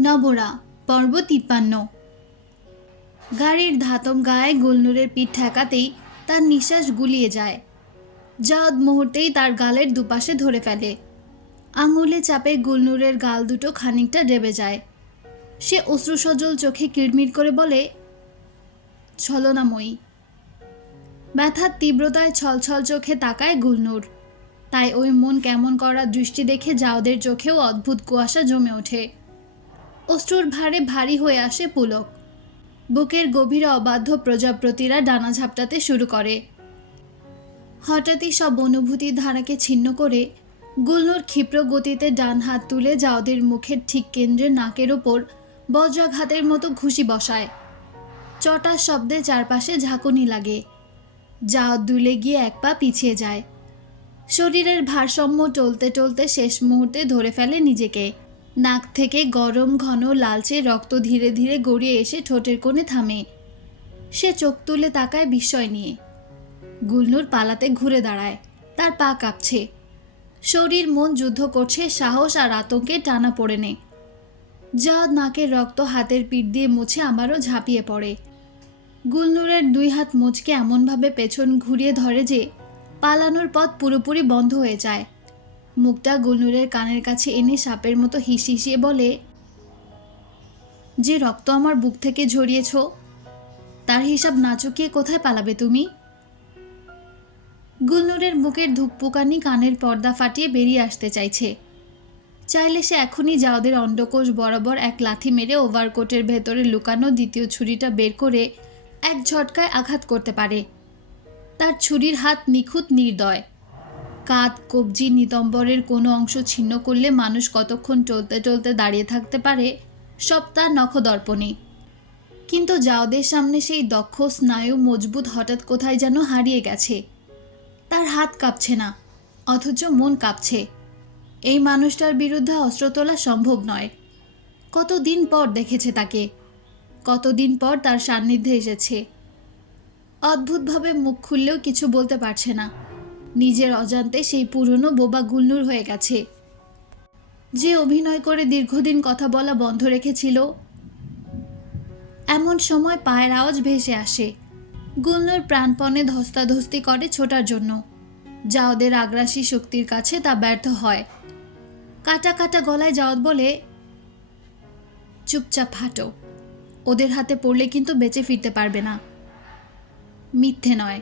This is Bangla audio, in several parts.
নবরা, পর্ব তিপ্পান্ন। গাড়ির ধাতব গায়ে গুলনুরের পিঠ ঠেকাতেই তার নিঃশ্বাস গুলিয়ে যায়। জাদ মুহূর্তেই তার গালের দুপাশে ধরে ফেলে। আঙুলে চাপে গুলনুরের গাল দুটো খানিকটা ডেবে যায়। সে অশ্রুসজল চোখে কিড়মির করে বলে, ছলনাময়ী। ব্যথার তীব্রতায় ছলছল চোখে তাকায় গুলনুর। তাই ওই মন কেমন করা দৃষ্টি দেখে জাওদের চোখেও অদ্ভুত কুয়াশা জমে ওঠে। অশ্রুর ভারে ভারী হয়ে আসে পুলক। বুকের গভীরে অবাধ্য প্রজাপ্রতিরা ডানা ঝাপটাতে শুরু করে। হঠাৎই সব অনুভূতির ধারাকে ছিন্ন করে গুলনুর ক্ষিপ্র গতিতে ডান হাত তুলে জাওদের মুখের ঠিক কেন্দ্রে নাকের ওপর বজ্রাঘাতের মতো ঘুষি বসায়। চটার শব্দে চারপাশে ঝাঁকুনি লাগে। জাওদ দুলে গিয়ে এক পা পিছিয়ে যায়। শরীরের ভারসাম্য টলতে টলতে শেষ মুহূর্তে ধরে ফেলে নিজেকে। নাক থেকে গরম ঘন লালচে রক্ত ধীরে ধীরে গড়িয়ে এসে ঠোঁটের কোণে থামে। সে চোখ তুলে তাকায় বিস্ময় নিয়ে। গুলনুর পালাতে ঘুরে দাঁড়ায়। তার পা কাঁপছে। শরীর মন যুদ্ধ করছে, সাহস আর আতঙ্কে টানা পড়ে নে। জাদ নাকের রক্ত হাতের পিঠ দিয়ে মুছে আবারও ঝাঁপিয়ে পড়ে। গুলনুরের দুই হাত মুচকে এমনভাবে পেছন ঘুরিয়ে ধরে যে, পালানোর পথ পুরোপুরি বন্ধ হয়ে যায়। মুখটা গুলনুরের কানের কাছে এনে সাপের মতো হিসিয়ে বলে, যে রক্ত আমার বুক থেকে ঝরিয়েছ, তার হিসাব না চুকিয়ে কোথায় পালাবে তুমি? গুলনুরের বুকের ধুকপুকানি কানের পর্দা ফাটিয়ে বেরিয়ে আসতে চাইছে। চাইলে সে এখনই জাওদের অন্ডকোষ বরাবর এক লাথি মেরে ওভারকোটের ভেতরে লুকানো দ্বিতীয় ছুরিটা বের করে এক ঝটকায় আঘাত করতে পারে। তার ছুরির হাত নিখুঁত নির্দয়। কাঁধ, কবজি, নিতম্বরের কোনো অংশ ছিন্ন করলে মানুষ কতক্ষণ চলতে চলতে দাঁড়িয়ে থাকতে পারে? সব তার নখদর্পণে। কিন্তু জাওদের সামনে সেই দক্ষ, স্নায়ু, মজবুত হঠাৎ কোথায় যেন হারিয়ে গেছে। তার হাত কাঁপছে না, অথচ মন কাঁপছে। এই মানুষটার বিরুদ্ধে অস্ত্র তোলা সম্ভব নয়। কতদিন পর দেখেছে তাকে? কতদিন পর তার সান্নিধ্যে এসেছে? অদ্ভুতভাবে মুখ খুললেও কিছু বলতে পারছে না। নিজের অজান্তে সেই পুরনো বোবা গুল্লুর হয়ে গেছে। যে অভিনয় করে দীর্ঘদিন কথা বলা বন্ধ রেখেছিল, এমন সময় পায়ের আওয়াজ ভেসে আসে। গুল্লুর প্রাণপণে ধস্তাধস্তি করে ছোটার জন্য, যা ওদের আগ্রাসী শক্তির কাছে তা ব্যর্থ হয়। কাটা কাটা গলায় যাওয়াত বলে, চুপচাপ হাঁটো। ওদের হাতে পড়লে কিন্তু বেঁচে ফিরতে পারবে না। মিথ্যে নয়।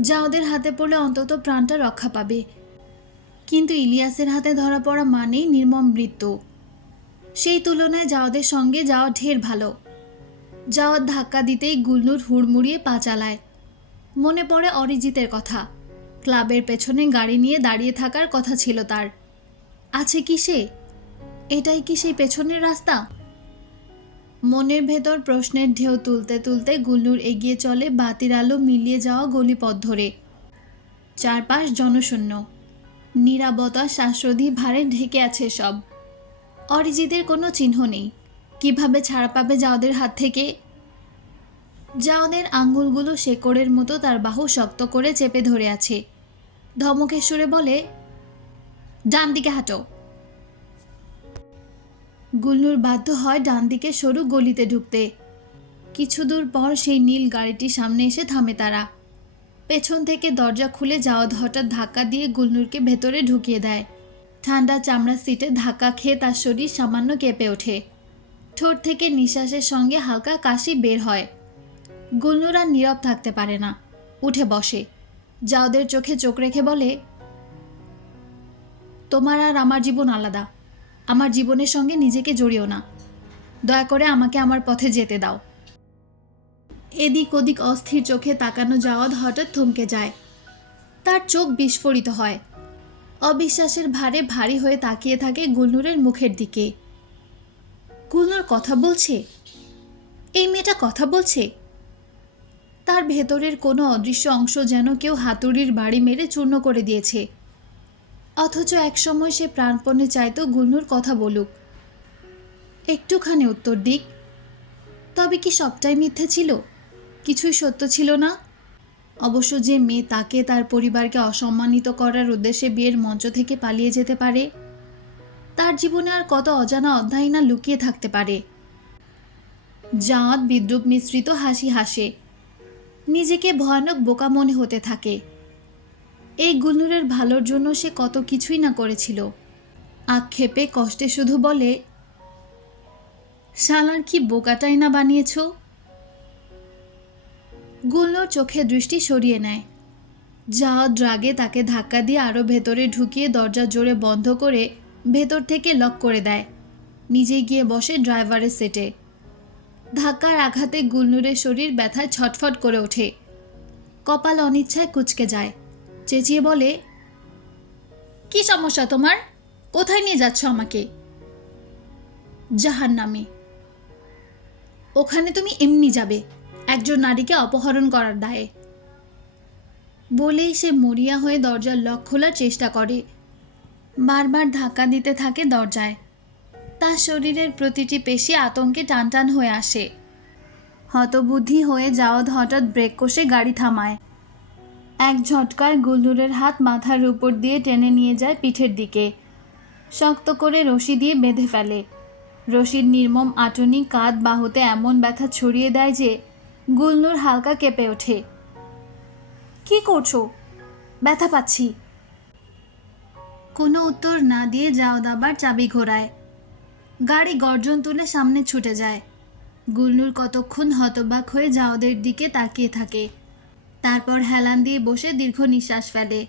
যা ওদের হাতে পড়লে অন্তত প্রাণটা রক্ষা পাবে। কিন্তু ইলিয়াসের হাতে ধরা পড়া মানেই নির্মম মৃত্যু। সেই তুলনায় যাওয়াদের সঙ্গে যাওয়া ঢের ভালো। যাওয়ার ধাক্কা দিতেই গুলনুর হুড়মুড়িয়ে পা চালায়। মনে পড়ে অরিজিতের কথা। ক্লাবের পেছনে গাড়ি নিয়ে দাঁড়িয়ে থাকার কথা ছিল তার। আছে কি সে? এটাই কি সেই পেছনের রাস্তা? মনের ভেতর প্রশ্নের ঢেউ তুলতে তুলতে গুলনুর এগিয়ে চলে বাতির আলো মিলিয়ে যাওয়া গলিপথ ধরে। চারপাশ জনশূন্য। নিরাপত্তা শ্বাসরোধী ভারে ঢেকে আছে সব। অরিজিতের কোনো চিহ্ন নেই। কীভাবে ছাড়া পাবে যাওদের হাত থেকে? যাওদের আঙ্গুলগুলো শেকড়ের মতো তার বাহু শক্ত করে চেপে ধরে আছে। ধমকেশ্বরে বলে ডান দিকে হাঁটো। গুলনুর বাধ্য হয় ডান দিকে সরু গলিতে ঢুকতে। কিছু দূর পর সেই নীল গাড়িটির সামনে এসে থামে তারা। পেছন থেকে দরজা খুলে যাওয়া হঠাৎ ধাক্কা দিয়ে গুলনুরকে ভেতরে ঢুকিয়ে দেয়। ঠান্ডা চামড়া সিটে ধাক্কা খেয়ে তার শরীর সামান্য কেঁপে ওঠে। ঠোঁট থেকে নিঃশ্বাসের সঙ্গে হালকা কাশি বের হয়। গুলনুর আর নীরব থাকতে পারে না। উঠে বসে। যাওদের চোখে চোখ রেখে বলে, তোমার আর আমার জীবন আলাদা। আমার জীবনের সঙ্গে নিজেকে জড়িও না। দয়া করে আমাকে আমার পথে যেতে দাও। এদিক ওদিক অস্থির চোখে তাকানো যাওয়াদ হঠাৎ থমকে যায়। তার চোখ বিস্ফোরিত হয়। অবিশ্বাসের ভারে ভারী হয়ে তাকিয়ে থাকে গুলনুরের মুখের দিকে। গুলনুর কথা বলছে? এই মেয়েটা কথা বলছে? তার ভেতরের কোনো অদৃশ্য অংশ যেন কেউ হাতুড়ির বাড়ি মেরে চূর্ণ করে দিয়েছে। অথচ একসময় সে প্রাণপণে চাইতো গুলনুর কথা বলুক। একটুখানি উত্তর দিক। তবে কি সবটাই মিথ্যে ছিল? কিছুই সত্য ছিল না। অবশ্য যে মেয়ে তাকে তার পরিবারকে অসম্মানিত করার উদ্দেশ্যে বিয়ের মঞ্চ থেকে পালিয়ে যেতে পারে, তার জীবনে আর কত অজানা অধ্যায় না লুকিয়ে থাকতে পারে। জাঁত বিদ্রুপ মিশ্রিত হাসি হাসে। নিজেকে ভয়ানক বোকা মনে হতে থাকে। এই গুলনুরের ভালোর জন্য সে কত কিছুই না করেছিল। আক্ষেপে কষ্টে শুধু বলে, শালার কি বোকাটাই না বানিয়েছ? গুলনুর চোখে দৃষ্টি সরিয়ে নেয়। যা ড্রাগে তাকে ধাক্কা দিয়ে আরও ভেতরে ঢুকিয়ে দরজা জোরে বন্ধ করে ভেতর থেকে লক করে দেয়। নিজে গিয়ে বসে ড্রাইভারের সেটে। ধাক্কার আঘাতে গুলনুরের শরীর ব্যথায় ছটফট করে ওঠে। কপাল অনিচ্ছায় কুচকে যায়। চেঁচিয়ে বলে, কি সমস্যা তোমার? কোথায় নিয়ে যাচ্ছ আমাকে? জাহার নামে ওখানে তুমি এমনি যাবে, একজন নারীকে অপহরণ করার দায়ে। বলেই সে মরিয়া হয়ে দরজার লক খোলার চেষ্টা করে। বারবার ধাক্কা দিতে থাকে দরজায়। তার শরীরের প্রতিটি পেশি আতঙ্কে টানটান হয়ে আসে। হতবুদ্ধি হয়ে যাওয়াদ হঠাৎ ব্রেক কষে গাড়ি থামায়। এক ঝটকায় গুলনুরের হাত মাথার উপর দিয়ে টেনে নিয়ে যায় পিঠের দিকে। শক্ত করে রশি দিয়ে বেঁধে ফেলে। রশির নির্মম আটনি কাঁধ বাহুতে এমন ব্যথা ছড়িয়ে দেয় যে গুলনুর হালকা কেঁপে ওঠে। কি করছ? ব্যথা পাচ্ছি। কোনো উত্তর না দিয়ে যাও দাবার চাবি ঘোরায়। গাড়ি গর্জন তুলে সামনে ছুটে যায়। গুলনুর কতক্ষণ হতবাক হয়ে যাওদের দিকে তাকিয়ে থাকে। তারপর হেলান দিয়ে বসে দীর্ঘ নিঃশ্বাস ফেলে।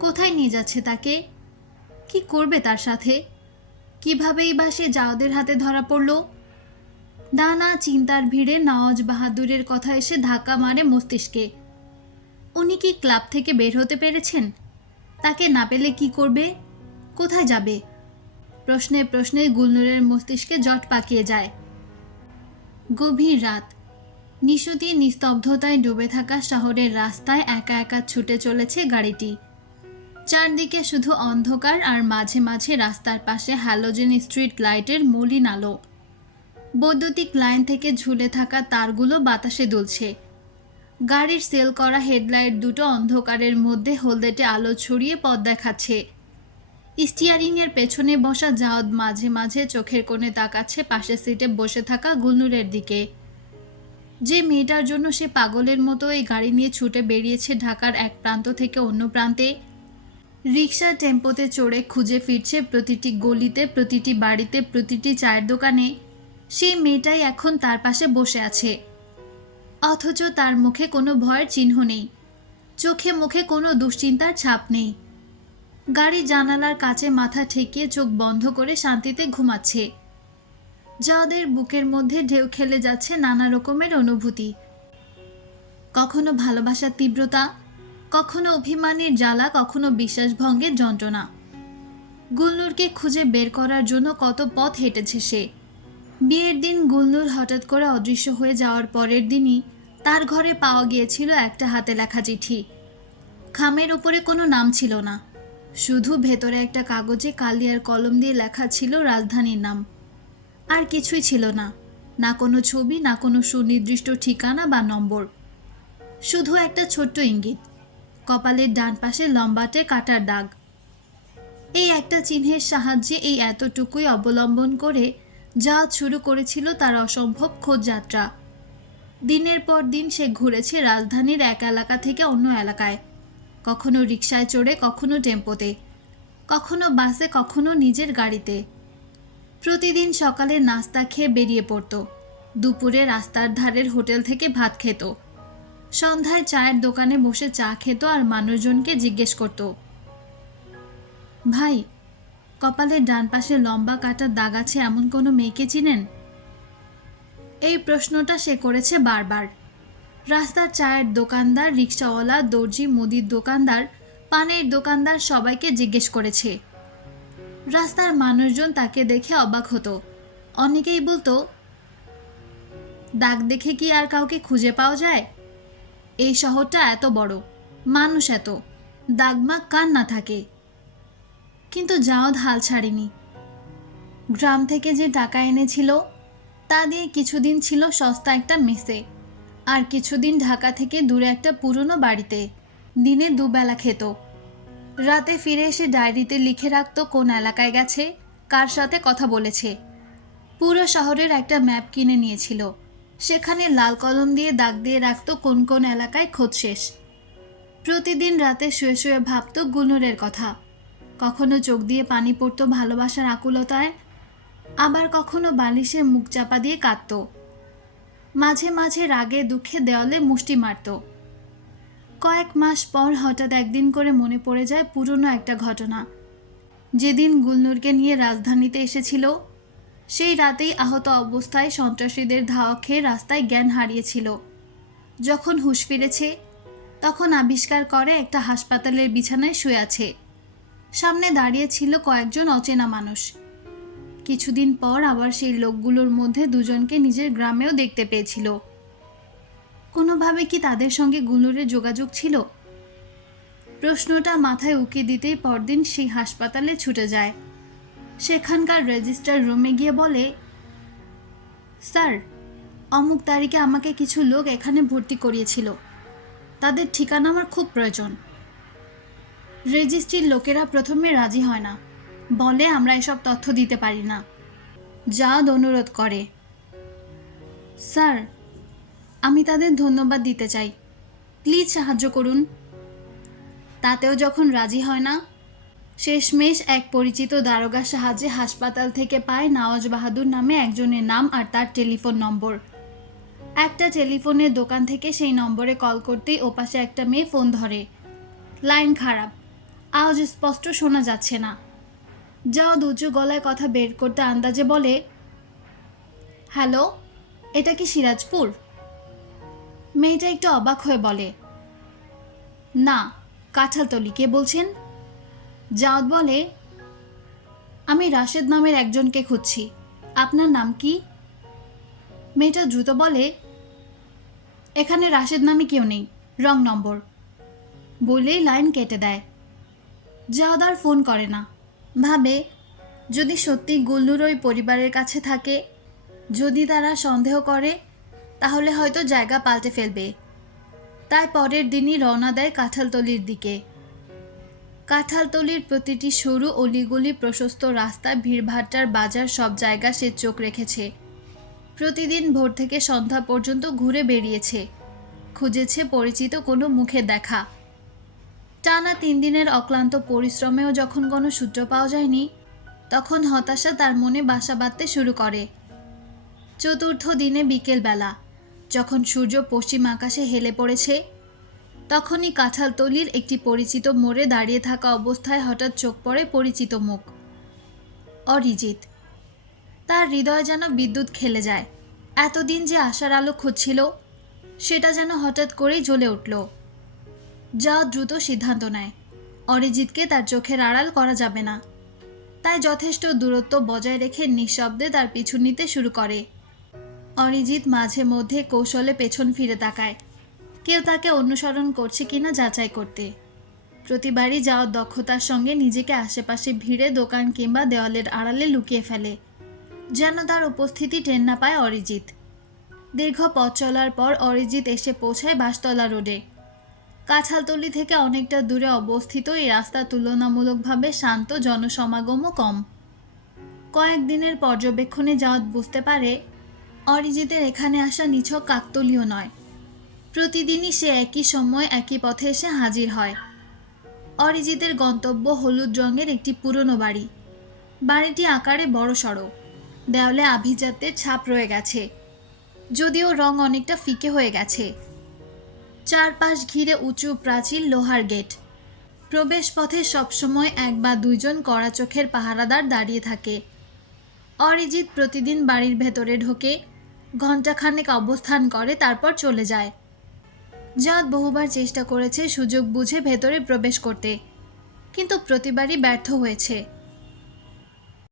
কোথায় নিয়ে যাচ্ছে তাকে? কি করবে তার সাথে? কিভাবেই বা সে জাওদের হাতে ধরা পড়ল? নানা চিন্তার ভিড়ে নওয়াজ বাহাদুরের কথা এসে ধাক্কা মারে মস্তিষ্কে। উনি কি ক্লাব থেকে বের হতে পেরেছেন? তাকে না পেলে কি করবে? কোথায় যাবে? প্রশ্নে প্রশ্নে গুলনুরের মস্তিষ্কে জট পাকিয়ে যায়। গভীর রাত। নিশুতি নিস্তব্ধতায় ডুবে থাকা শহরের রাস্তায় একা একা ছুটে চলেছে গাড়িটি। চারদিকে শুধু অন্ধকার আর মাঝে মাঝে রাস্তার পাশে হ্যালোজেন স্ট্রিট লাইটের মলিন আলো। বৈদ্যুতিক লাইন থেকে ঝুলে থাকা তারগুলো বাতাসে দুলছে। গাড়ির সেল করা হেডলাইট দুটো অন্ধকারের মধ্যে হলদেটে আলো ছড়িয়ে পথ দেখাচ্ছে। স্টিয়ারিংয়ের পেছনে বসা জাওদ মাঝে মাঝে চোখের কোণে তাকাচ্ছে পাশের সিটে বসে থাকা গুলনুরের দিকে। যে মেয়েটার জন্য সে পাগলের মতো এই গাড়ি নিয়ে ছুটে বেরিয়েছে ঢাকার এক প্রান্ত থেকে অন্য প্রান্তে। রিক্সা টেম্পোতে চড়ে খুঁজে ফিরছে প্রতিটি গলিতে, প্রতিটি বাড়িতে, প্রতিটি চায়ের দোকানে। সেই মেয়েটাই এখন তার পাশে বসে আছে। অথচ তার মুখে কোনো ভয়ের চিহ্ন নেই। চোখে মুখে কোনো দুশ্চিন্তার ছাপ নেই। গাড়ি জানালার কাছে মাথা ঠেকিয়ে চোখ বন্ধ করে শান্তিতে ঘুমাচ্ছে। যাদের বুকের মধ্যে ঢেউ খেলে যাচ্ছে নানা রকমের অনুভূতি। কখনো ভালোবাসার তীব্রতা, কখনো অভিমানের জ্বালা, কখনো বিশ্বাসভঙ্গের যন্ত্রণা। গুলনুরকে খুঁজে বের করার জন্য কত পথ হেঁটেছে সে। বিয়ের দিন গুলনুর হঠাৎ করে অদৃশ্য হয়ে যাওয়ার পরের দিনই তার ঘরে পাওয়া গিয়েছিল একটা হাতে লেখা চিঠি। খামের ওপরে কোনো নাম ছিল না। শুধু ভেতরে একটা কাগজে কালিয়ার কলম দিয়ে লেখা ছিল রাজধানীর নাম। আর কিছুই ছিল না। না কোনো ছবি, না কোনো সুনির্দিষ্ট ঠিকানা বা নম্বর। শুধু একটা ছোট্ট ইঙ্গিত, কপালের ডান পাশে লম্বাটে কাটার দাগ। এই একটা চিহ্নের সাহায্যে এই এতটুকুই অবলম্বন করে যা শুরু করেছিল তার অসম্ভব খোঁজ যাত্রা। দিনের পর দিন সে ঘুরেছে রাজধানীর এক এলাকা থেকে অন্য এলাকায়। কখনো রিকশায় চড়ে, কখনো টেম্পোতে। কখনো বাসে, কখনো নিজের গাড়িতে। প্রতিদিন সকালে নাস্তা খেয়ে বেরিয়ে পড়তো। দুপুরে রাস্তার ধারের হোটেল থেকে ভাত খেত। সন্ধ্যায় চায়ের দোকানে বসে চা খেত আর মানুষজনকে জিজ্ঞেস করত। ভাই, কপালের ডান পাশে লম্বা কাটার দাগ আছে এমন কোনো মেয়েকে চিনেন? এই প্রশ্নটা সে করেছে বারবার। রাস্তার চায়ের দোকানদার, রিক্সাওয়ালা, দর্জি, মুদির দোকানদার, পানের দোকানদার সবাইকে জিজ্ঞেস করেছে। রাস্তার মানুষজন তাকে দেখে অবাক হতো। অনেকেই বলতো, দাগ দেখে কি আর কাউকে খুঁজে পাওয়া যায়? এই শহরটা এত বড়, মানুষ এত দাগমাগ কান না থাকে? কিন্তু জাওদ হাল ছাড়িনি। গ্রাম থেকে যে টাকা এনেছিল, তা দিয়ে কিছুদিন ছিল সস্তা একটা মেসে, আর কিছুদিন ঢাকা থেকে দূরে একটা পুরনো বাড়িতে। দিনে দুবেলা খেত। রাতে ফিরে এসে ডায়েরিতে লিখে রাখত কোন এলাকায় গেছে, কার সাথে কথা বলেছে। পুরো শহরের একটা ম্যাপ কিনে নিয়েছিল। সেখানে লাল কলম দিয়ে দাগ দিয়ে রাখত কোন কোন এলাকায় খোঁজ শেষ। প্রতিদিন রাতে শুয়ে শুয়ে ভাবত গুনুরের কথা। কখনো চোখ দিয়ে পানি পড়তো ভালোবাসার আকুলতায়, আবার কখনো বালিশে মুখ চাপা দিয়ে কাঁদতো। মাঝে মাঝে রাগে দুঃখে দেওয়ালে মুষ্টি মারতো। কয়েক মাস পর হঠাৎ একদিন করে মনে পড়ে যায় পুরনো একটা ঘটনা। যেদিন গুলনুরকে নিয়ে রাজধানীতে এসেছিল, সেই রাতেই আহত অবস্থায় সন্ত্রাসীদের ধাওয়া খেয়ে রাস্তায় জ্ঞান হারিয়েছিল। যখন হুঁশ ফিরেছে, তখন আবিষ্কার করে একটা হাসপাতালের বিছানায় শুয়ে আছে। সামনে দাঁড়িয়ে ছিল কয়েকজন অচেনা মানুষ। কিছুদিন পর আবার সেই লোকগুলোর মধ্যে দুজনকে নিজের গ্রামেও দেখতে পেয়েছিল। কোনোভাবে কি তাদের সঙ্গে গুনুরের যোগাযোগ ছিল? প্রশ্নটা মাথায় উকি দিতেই পরদিন সেই হাসপাতালে ছুটে যায়। সেখানকার রেজিস্টার রুমে গিয়ে বলে, স্যার, অমুক তারিখে আমাকে কিছু লোক এখানে ভর্তি করিয়েছিল। তাদের ঠিকানা আমার খুব প্রয়োজন। রেজিস্ট্রির লোকেরা প্রথমে রাজি হয় না। বলে, আমরা এসব তথ্য দিতে পারি না। জাদ অনুরোধ করে। স্যার আমি তাদের ধন্যবাদ দিতে চাই। প্লিজ সাহায্য করুন। তাতেও যখন রাজি হয় না, শেষমেশ এক পরিচিত দারোগার সাহায্যে হাসপাতাল থেকে পায় নওয়াজ বাহাদুর নামে একজনের নাম আর তার টেলিফোন নম্বর। একটা টেলিফোনের দোকান থেকে সেই নম্বরে কল করতেই ওপাশে একটা মেয়ে ফোন ধরে। লাইন খারাপ। আওয়াজ স্পষ্ট শোনা যাচ্ছে না। যাও উঁচু গলায় কথা বের করতে আন্দাজে বলে, হ্যালো, এটা কি সিরাজপুর? মেয়েটা একটু অবাক হয়ে বলে, না কাঁঠালতলি কে বলছেন? জাওদ বলে, আমি রাশেদ নামের একজনকে খুঁজছি। আপনার নাম কি? মেয়েটা দ্রুত বলে, এখানে রাশেদ নামে কেউ নেই, রং নম্বর। বলেই লাইন কেটে দেয়। জাওদ আর ফোন করে না। ভাবে, যদি সত্যি গুল্লুর ওই পরিবারের কাছে থাকে, যদি তারা সন্দেহ করে তাহলে হয়তো জায়গা পাল্টে ফেলবে। তাই পরের দিনই রওনা দেয় কাঁঠালতলির দিকে। কাঁঠালতলির প্রতিটি সরু অলিগলি প্রশস্ত রাস্তা ভিড়ভাট্টার বাজার সব জায়গা সে চোখ রেখেছে। প্রতিদিন ভোর থেকে সন্ধ্যা পর্যন্ত ঘুরে বেরিয়েছে খুঁজেছে পরিচিত কোনো মুখে দেখা। টানা তিন দিনের অক্লান্ত পরিশ্রমেও যখন কোনো সূত্র পাওয়া যায়নি, তখন হতাশা তার মনে বাসা বাঁধতে শুরু করে। চতুর্থ দিনে বিকেলবেলা। যখন সূর্য পশ্চিম আকাশে হেলে পড়েছে, তখনই কাঁঠালতলির একটি পরিচিত মোড়ে দাঁড়িয়ে থাকা অবস্থায় হঠাৎ চোখ পড়ে পরিচিত মুখ। অরিজিৎ, তার হৃদয় যেন বিদ্যুৎ খেলে যায়। এতদিন যে আশার আলো খুঁজছিল, সেটা যেন হঠাৎ করেই জ্বলে উঠল। যা দ্রুত সিদ্ধান্ত নেয়। অরিজিৎকে তার চোখের আড়াল করা যাবে না। তাই যথেষ্ট দূরত্ব বজায় রেখে নিঃশব্দে তার পিছু নিতে শুরু করে। অরিজিৎ মাঝে মধ্যে কৌশলে পেছন ফিরে তাকায়। কেউ তাকে অনুসরণ করছে কিনা যাচাই করতে। প্রতিবারই যাওয়ার দক্ষতার সঙ্গে নিজেকে আশেপাশে ভিড়ে দোকান কিংবা দেওয়ালের আড়ালে লুকিয়ে ফেলে। যেন তার উপস্থিতি টের না পায় অরিজিৎ। দীর্ঘ পথ চলার পর অরিজিৎ এসে পৌঁছায় বাসতলা রোডে। কাঁঠালতলি থেকে অনেকটা দূরে অবস্থিত এই রাস্তা তুলনামূলকভাবে শান্ত জনসমাগমও কম। কয়েকদিনের পর্যবেক্ষণে যাওয়াত বুঝতে পারে অরিজিতের এখানে আসা নিছক কাকতলীয় নয়। প্রতিদিনই সে একই সময় একই পথে এসে হাজির হয়। অরিজিতের গন্তব্য হলুদ রঙের একটি পুরনো বাড়ি। বাড়িটি আকারে বড় সড়ো। দেওয়ালে আভিজাত্যের ছাপ রয়ে গেছে। যদিও রং অনেকটা ফিকে হয়ে গেছে। চারপাশ ঘিরে উঁচু প্রাচীর লোহার গেট। প্রবেশ পথে সবসময় এক বা দুইজন কড়া চোখের পাহারাদার দাঁড়িয়ে থাকে। অরিজিৎ প্রতিদিন বাড়ির ভেতরে ঢোকে ঘণ্টাখানেক অবস্থান করে, তারপর চলে যায়। জাত বহুবার চেষ্টা করেছে সুযোগ বুঝে ভেতরে প্রবেশ করতে, কিন্তু প্রতিবারই ব্যর্থ হয়েছে।